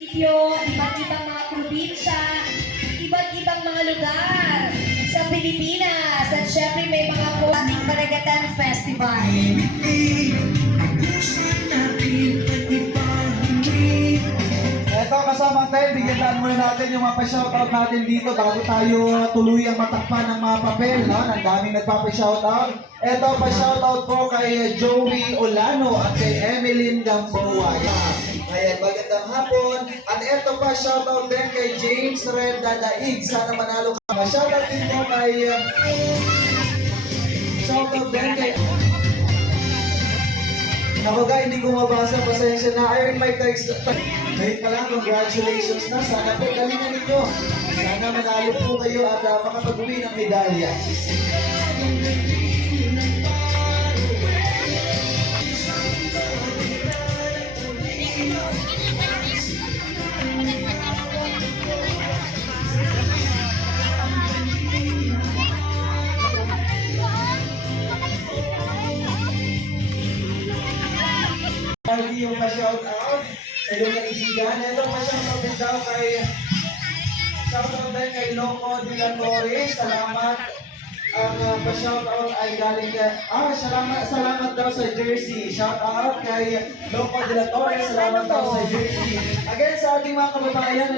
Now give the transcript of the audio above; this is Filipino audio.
Iba't ibang mga probinsya, iba't ibang mga lugar sa Pilipinas. At syempre may mga ating Baragatan Festival. Ito kasama tayo, bigyan muna natin yung mga pa-shoutout natin dito bago tayo tuluyang matakpan ng mga papel, no? Ang daming nagpapa-shoutout. Ito pa-shoutout po kay Joey Olano at kay Emeline Gamboa. Ayan, magandang hapon. At ito pa, shoutout din kay James Red Dadaig. Sana manalo ka. Shoutout din po kay... shoutout din kay... Ako guys, hindi ko mabasa. Pasensya na. Iron Mike text. Wait pa lang, congratulations na. Sana po galingan ninyo. Sana manalo po kayo at makapag-uwi ng medalya. Hindi yung pa-shout out. Hello kaibigan. Ito pa-shout out din daw kay shout out din kay Loco de la Torre. Salamat. Ang pa-shout out ay galing kay salamat daw sa Jersey. Shout out kay Loco de la Torre. Salamat daw sa Jersey. Again sa ating mga kababayan.